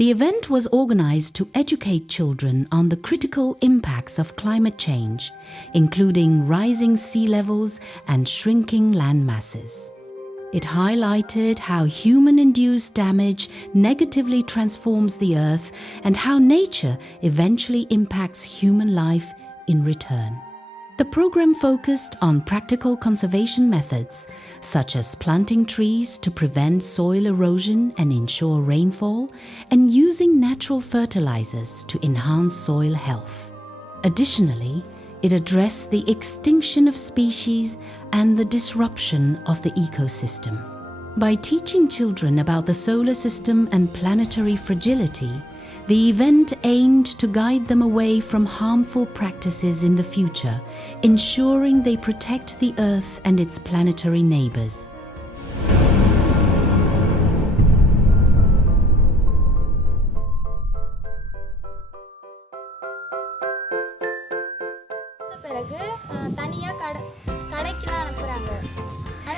The event was organized to educate children on the critical impacts of climate change, including rising sea levels and shrinking land masses. It highlighted how human-induced damage negatively transforms the Earth and how nature eventually impacts human life in return. The program focused on practical conservation methods, such as planting trees to prevent soil erosion and ensure rainfall, and using natural fertilizers to enhance soil health. Additionally, it addressed the extinction of species and the disruption of the ecosystem. By teaching children about the solar system and planetary fragility, the event aimed to guide them away from harmful practices in the future, ensuring they protect the Earth and its planetary neighbors.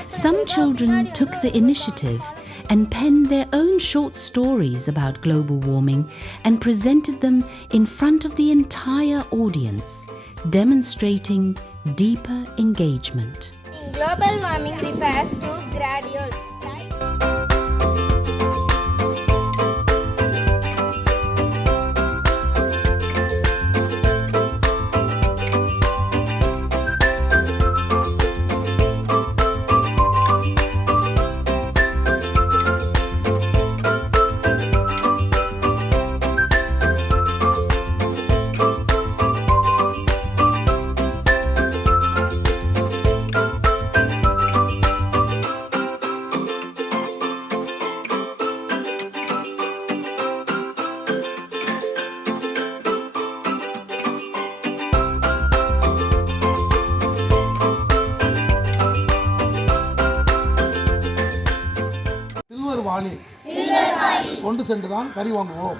Some children took the initiative and penned their own short stories about global warming and presented them in front of the entire audience, demonstrating deeper engagement. Global warming refers to gradual. கொண்டு சென்றுதான் கறி வாங்குவோம்.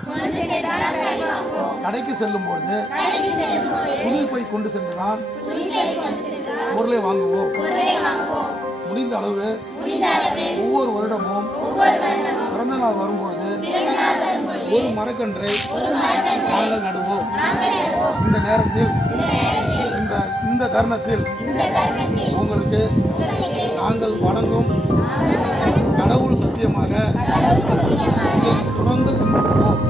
கடைக்கு செல்லும் பொழுது துணி by கொண்டு சென்றுதான் பொருளை வாங்குவோம். முடிந்த அளவு ஒவ்வொரு வருடமும் பிறந்த நாள் வரும்பொழுது ஒரு மரக்கன்றை நாங்கள் நடுவோம். இந்த நேரத்தில் இந்த தருணத்தில் உங்களுக்கு நாங்கள் வணங்கும் கடவுள் சத்தியமாக தொடர்ந்து பின்பற்றுவோம்.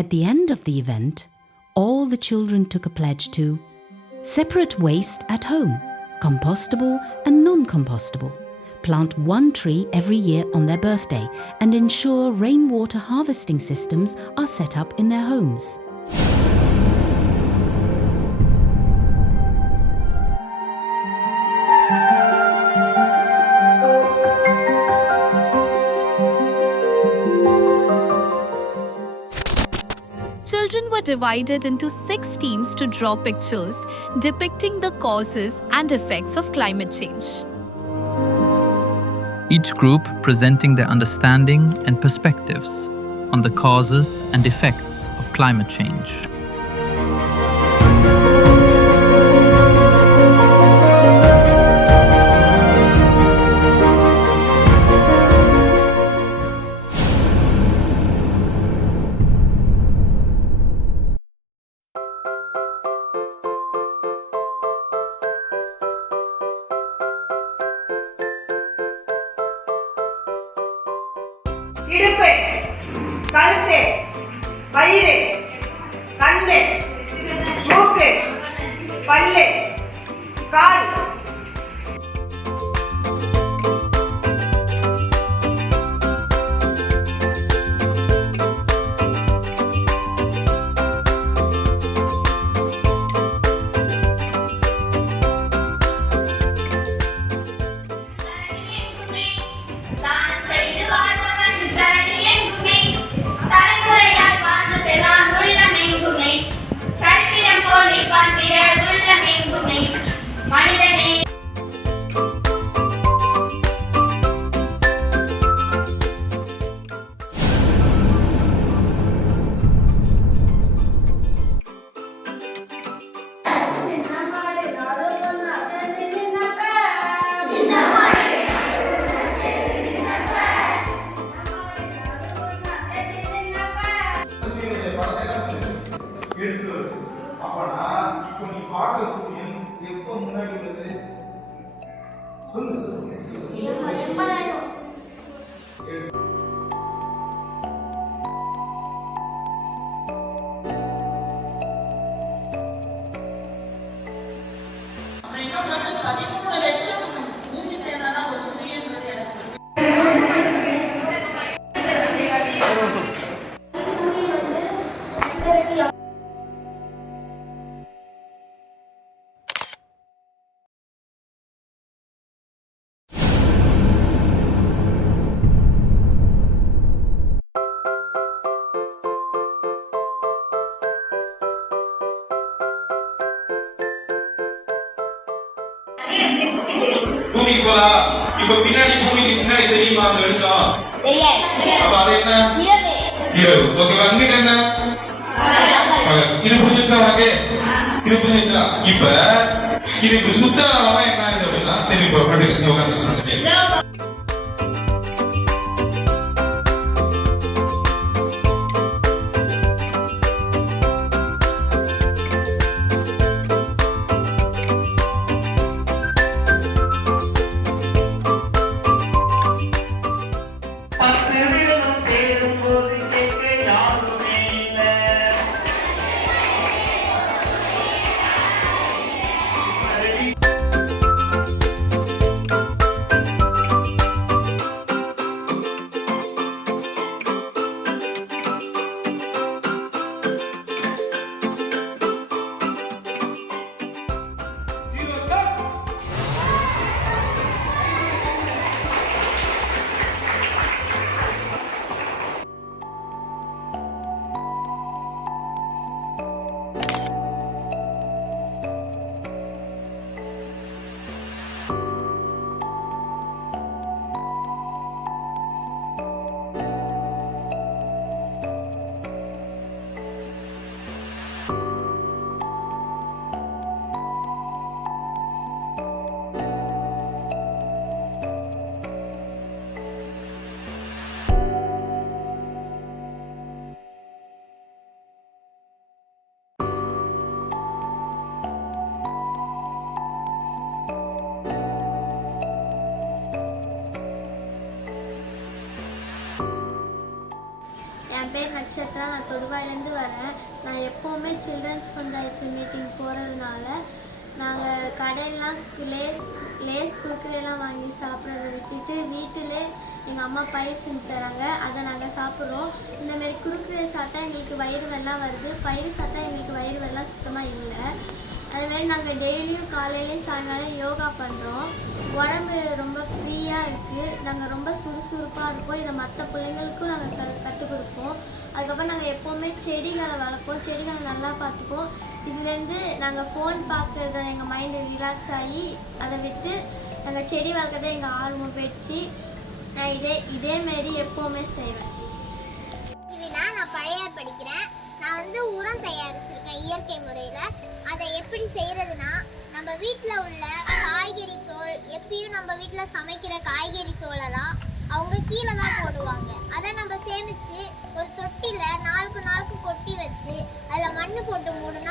At the end of the event, all the children took a pledge to separate waste at home, compostable and non-compostable, plant one tree every year on their birthday, and ensure rainwater harvesting systems are set up in their homes. Children were divided into 6 teams to draw pictures depicting the causes and effects of climate change. Each group presenting their understanding and perspectives on the causes and effects of climate change. இடுப்பு, கழுத்து, வயிறு, கண்ணு, மூக்கு, பல்லு, கால். 13 லட்சம் பூமி சேர்ந்தாதான் ஒரு சூரியன்றது எனக்கு பூமிக்கு போதா? இப்ப பின்னாடி பூமிக்கு பின்னாடி தெரியுமா அந்த வெளிச்சம்? அப்ப அது என்ன? இரவு. ஓகேவா? அங்கிட்ட என்ன? இது புரிஞ்சுச்சா உனக்கு? இது புரிஞ்சுச்சா? இப்ப இது இப்ப சுத்தனாலதான் என்ன ஆகுது அப்படின்னா, சரி இப்ப உட்காந்து என் பேர் நட்சத்திரா, நான் தொடுவாயிலேருந்து வரேன். நான் எப்போவுமே சில்ட்ரன்ஸ் பஞ்சாயத்து மீட்டிங் போகிறதுனால நாங்கள் கடையெல்லாம் லேஸ் குறுக்குறையெல்லாம் வாங்கி சாப்பிட்றத விட்டுட்டு வீட்டிலே எங்கள் அம்மா பயிர் செஞ்சு தராங்க, அதை நாங்கள் சாப்பிட்றோம். இந்தமாரி குறுக்குறை சாப்பிட்டா எங்களுக்கு வயிறு வெள்ளம் வருது, பயிர் சாப்பிட்டா எங்களுக்கு வயிறு வெள்ளம் சுத்தமாக இல்லை. அதுமாரி நாங்கள் டெய்லியும் காலையிலையும் சாயங்காலம் யோகா பண்ணுறோம். உடம்பு ரொம்ப ஃப்ரீயாக இருக்குது, நாங்கள் ரொம்ப சுறுசுறுப்பாக இருப்போம். இதை மற்ற பிள்ளைங்களுக்கும் நாங்கள் கற்றுக் கொடுப்போம். அதுக்கப்புறம் நாங்கள் எப்போவுமே செடிகளை வளர்ப்போம், செடிகளை நல்லா பார்த்துப்போம். இதுலேருந்து நாங்கள் ஃபோன் பார்க்குறத எங்கள் மைண்டு ரிலாக்ஸ் ஆகி அதை விட்டு நாங்கள் செடி வளர்க்குறத எங்கள் ஆர்வம் போயிடுச்சு. நான் இதேமாரி எப்போவுமே செய்வேன். நான் பழையார் படிக்கிறேன். நான் உரம் தயாரிச்சிருக்கேன் இயற்கை முறையில். அதை எப்படி செய்கிறதுனா, நம்ம வீட்டில் உள்ள காய்கறி தோல், எப்பயும் நம்ம வீட்டில் சமைக்கிற காய்கறி தோலெல்லாம் அவங்க கீழே தான் போடுவாங்க. அதை நம்ம சேமித்து ஒரு தொட்டியில் நாளுக்கு கொட்டி வச்சு அதில் மண் போட்டு மூடினா